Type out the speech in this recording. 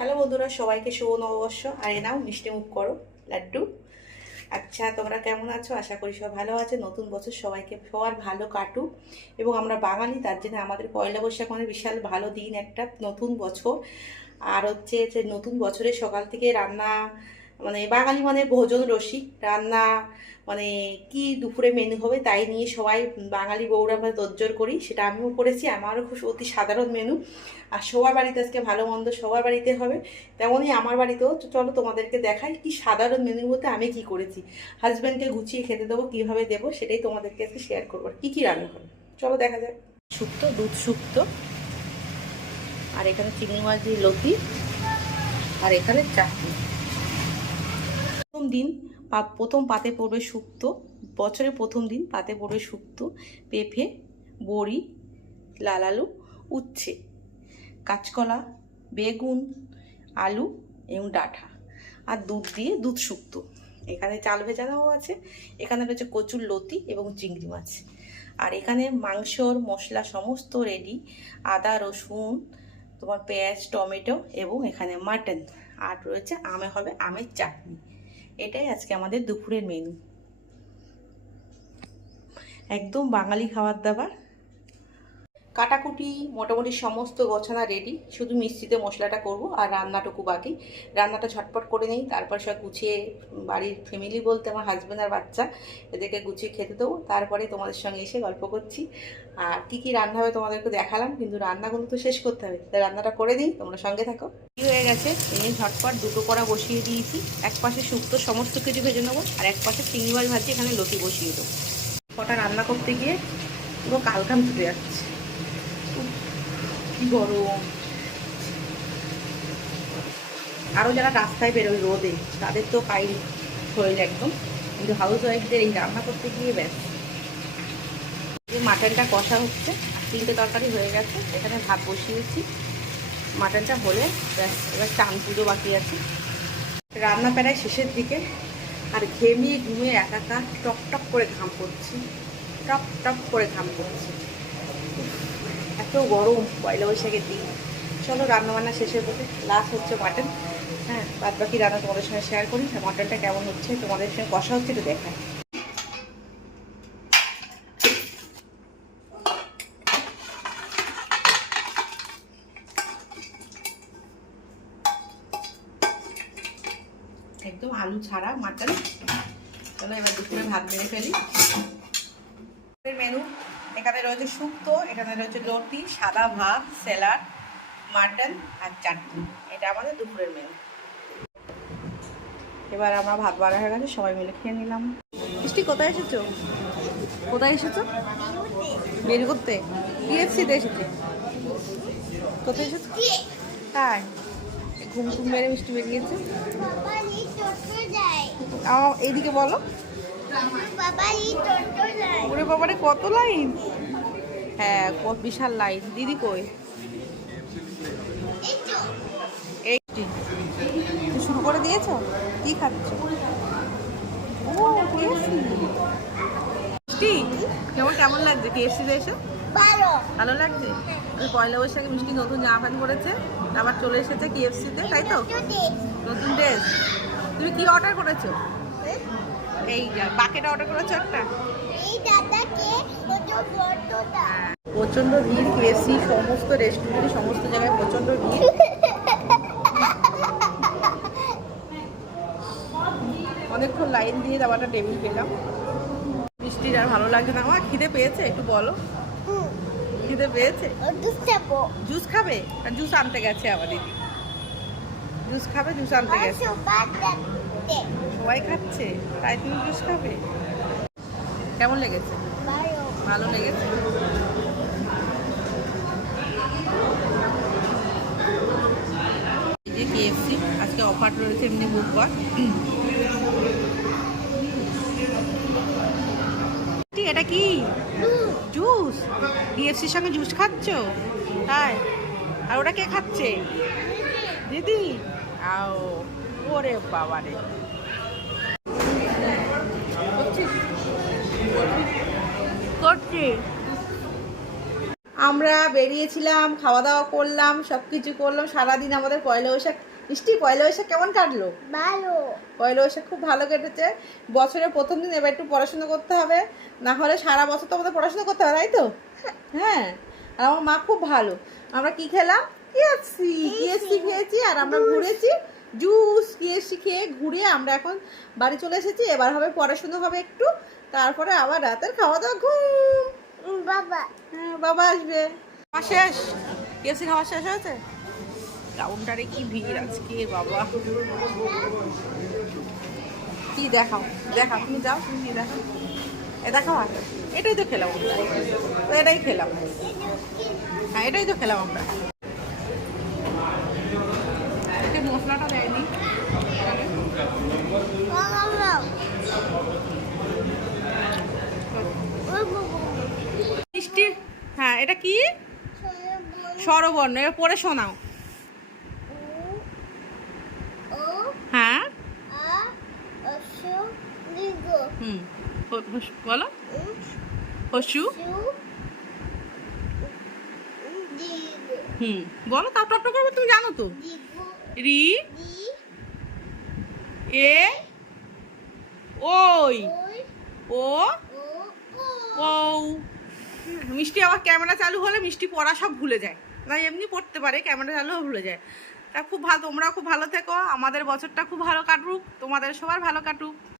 Hello বন্ধুরা, সবাইকে শুভ নববর্ষ। আর এ নাও মিষ্টি মুখ করো লাড্ডু। আচ্ছা, তোমরা কেমন আছো? আশা করি সব ভালো আছে। নতুন বছর সবাইকে সবার ভালো কাটুক। এবং আমরা বাঙালি, তার জন্য আমাদের পয়লা বৈশাখ মানে বিশাল ভালো দিন, একটা নতুন বছর। আর হচ্ছে যে নতুন বছরের সকাল থেকে রান্না, মানে বাঙালি মানে ভোজন রসিক, রান্না মানে কি দুপুরে মেনু হবে তাই নিয়ে সবাই বাঙালি বউরা আমরা তোড়জোড় করি। সেটা আমিও করেছি, আমারও খুব অতি সাধারণ মেনু। আর সবার বাড়িতে আজকে ভালো মন্দ সবার বাড়িতে হবে, তেমনই আমার বাড়িতেও। চলো তোমাদেরকে দেখাই কি সাধারণ মেনুর মধ্যে আমি কি করেছি। হাজব্যান্ডকে গুছিয়ে খেতে দেবো, কীভাবে দেবো সেটাই তোমাদেরকে আজকে শেয়ার করবো। কী কী রান্না হবে চলো দেখা যাক। শুক্তো, দুধ শুক্তো, আর এখানে চিংড়ি মাছ দিয়ে লতি, আর এখানে চাটনি। প্রথম দিন প্রথম পাতে পড়বে শুক্তো, বছরের প্রথম দিন পাতে পড়বে শুক্তো, পেঁপে, বড়ি, লাল আলু, উচ্ছে, কাঁচকলা, বেগুন, আলু এবং ডাঁটা, আর দুধ দিয়ে দুধ শুক্তো। এখানে চাল ভেজানোও আছে, এখানে রয়েছে কচুর লতি এবং চিংড়ি মাছ। আর এখানে মাংসর মশলা সমস্ত রেডি, আদা রসুন, তোমার পেঁয়াজ টমেটো এবং এখানে মাটন, আর রয়েছে হবে আমের চাটনি। এটাই আজকে আমাদের দুপুরের মেনু, একদম বাঙালি খাবার দাবার। কাটাকুটি মোটামুটি সমস্ত গোছানা রেডি, শুধু মিষ্টিতে মশলাটা করব আর রান্নাটুকু বাকি। রান্নাটা ঝটপট করে নেই, তারপর সব গুছিয়ে বাড়ির ফ্যামিলি বলতে আমার হাজব্যান্ড আর বাচ্চা, এদেরকে গুছিয়ে খেতে দেবো। তারপরে তোমাদের সঙ্গে এসে গল্প করছি। আর কী কী রান্না হবে তোমাদেরকে দেখালাম, কিন্তু রান্নাগুলো তো শেষ করতে হবে, তাই রান্নাটা করে দিই, তোমরা সঙ্গে থাকো। কী হয়ে গেছে, এই ঝটপট দুটো কড়া বসিয়ে দিয়েছি। এক পাশে শুক্তো সমস্ত কিছু ভেজে নেবো, আর এক পাশে চিংড়ি মাছ ভাজি, এখানে লতি বসিয়ে দেবো। কটা রান্না করতে গিয়ে পুরো কালঘাম ছুটে যাচ্ছে, কি গরম। আরও যারা রাস্তায় বেরোয় রোদে, তাদের তো পাইল শরীর একদম, কিন্তু হাউস ওয়াইফদের এই রান্না করতে গিয়ে ব্যাস। যে মাটনটা কষা হচ্ছে, আর 3টে তরকারি হয়ে গেছে, এখানে ভাত বসিয়েছি। মাটনটা হলে ব্যাস, এবার চান পুজো বাকি আছে। রান্না প্রায় শেষের দিকে, আর ঘেমিয়ে ঘুমিয়ে একাকার টপ টপ করে ঘাম পড়ছি, টপ টপ করে ঘাম পড়ছি। এত গরম পয়লা বৈশাখের দিন। চলো রান্নাবান্না শেষের পথে, লাস্ট হচ্ছে মাটন। হ্যাঁ, বাদ বাকি রান্না তোমাদের সঙ্গে শেয়ার করি। মাটনটা কেমন হচ্ছে, তোমাদের সঙ্গে কষা হচ্ছে একটু দেখায়। একদম আলু ছাড়া মাটন। চলো এবার দুপুরে ভাত বেড়ে ফেলি। মেনু এখানে রয়েছে শুক্তো, এখানে রয়েছে লতি, সাদা ভাত, স্যালাড, মাটন আর চাটনি। এটা আমাদের দুপুরের মেনু। এবার আমরা ভাত বাড়া হয়ে গেছে, সবাই মিলে খেয়ে নিলাম। মিষ্টি কোথায় এসেছো? কোথায় এসেছো? বের করতে KFC-তে এসেছে। কোথায় এসেছো? হ্যাঁ, ঘুম ঘুম মেরে মিষ্টি বেরিয়েছে। আমার এইদিকে বলো। ওরে বাবারে, কত লাইন! হ্যাঁ, বিশাল লাইন। দিদি কই? এই শুরু করে দিয়েছো? কি খাচ্ছ? ও মিষ্টি, কেমন লাগছে KFC-তে এসে? ভালো লাগছে। পয়লা বৈশাখে মিষ্টি নতুন জামা প্যান্ট পরেছে, আবার চলে এসেছে KFC-তে, তাই তো? নতুন ড্রেস। তুমি কি অর্ডার করেছো? এই বাকেট অর্ডার করেছো একটা। প্রচন্ড ভিড়, KFC সমস্ত রেস্টুরেন্টে সমস্ত জায়গায় প্রচন্ড ভিড়। অনেকক্ষণ লাইন দিয়ে দাবাটা টেবিল পেলাম। মিষ্টির আর ভালো লাগছে না। আমার খিদে পেয়েছে, একটু বলো। খিদে পেয়েছে, জুস খাবে? আর জুস আনতে গেছে আমার দিদি, জুস খাবে, জুস আনতে গেছে। সবাই খাচ্ছে, তাই তুমি জুস খাবে? কেমন লেগেছে? ভালো লেগেছে। এই যে KFC আজকে অফার রয়েছে, এমনি বুধবার। এটা কি জুস? KFCর সঙ্গে জুস খাচ্ছ? তাই? আর ওটা কে খাচ্ছে? দিদি। আও, ওরে বাবা রে। করছি। আমরা বেরিয়েছিলাম, খাওয়া দাওয়া করলাম, সব কিছু করলাম। সারাদিন আমাদের পয়লা বৈশাখ। মিষ্টি, পয়লা বৈশাখ কেমন কাটলো? ভালো। পয়লা বৈশাখ খুব ভালো কেটেছে। বছরের প্রথম দিন এবার একটু পড়াশোনা করতে হবে, না হলে সারা বছর তো আমাদের পড়াশোনা করতে হবে, তাই তো? হ্যাঁ। আর আমার মা খুব ভালো। আমরা কি খেলাম? কেএফসি খেয়েছি, আর আমরা ঘুরেছি। জুস কেএফসি খেয়ে ঘুরে আমরা এখন বাড়ি চলে এসেছি। এবার হবে পড়াশোনা হবে একটু, তারপরে আবার রাতের খাওয়া দাওয়া, ঘুম। বাবা। হ্যাঁ, বাবা আসবে। খাওয়া শেষ? কেএফসি খাওয়া শেষ হয়েছে? কাউন্টারে কি ভিড় আজকে বাবা! কি দেখাও, দেখাও, তুমি যাও, তুমি কি দেখাও? এ দেখাও, আগে এটাই তো খেলাম আমরা, তো এটাই খেলাম। হ্যাঁ, এটাই তো খেলাম আমরা। এতে মশলাটা দেয়নি। মিষ্টি। হ্যাঁ, এটা কি? স্বরবর্ণ। এবার পড়ে শোনাও। হ্যাঁ, হুম, বলো। পশু। হুম, বলো, তাও টপ টপ করবে, তুমি জানো তো। রি। এ। ওই। ও। ও। মিষ্টি আবার ক্যামেরা চালু হলে মিষ্টি পড়া সব ভুলে যায়, না এমনি পড়তে পারে, ক্যামেরা চালু হলে ভুলে যায়। তা খুব ভালো, তোমরাও খুব ভালো থেকো, আমাদের বছরটা খুব ভালো কাটুক, তোমাদের সবার ভালো কাটুক।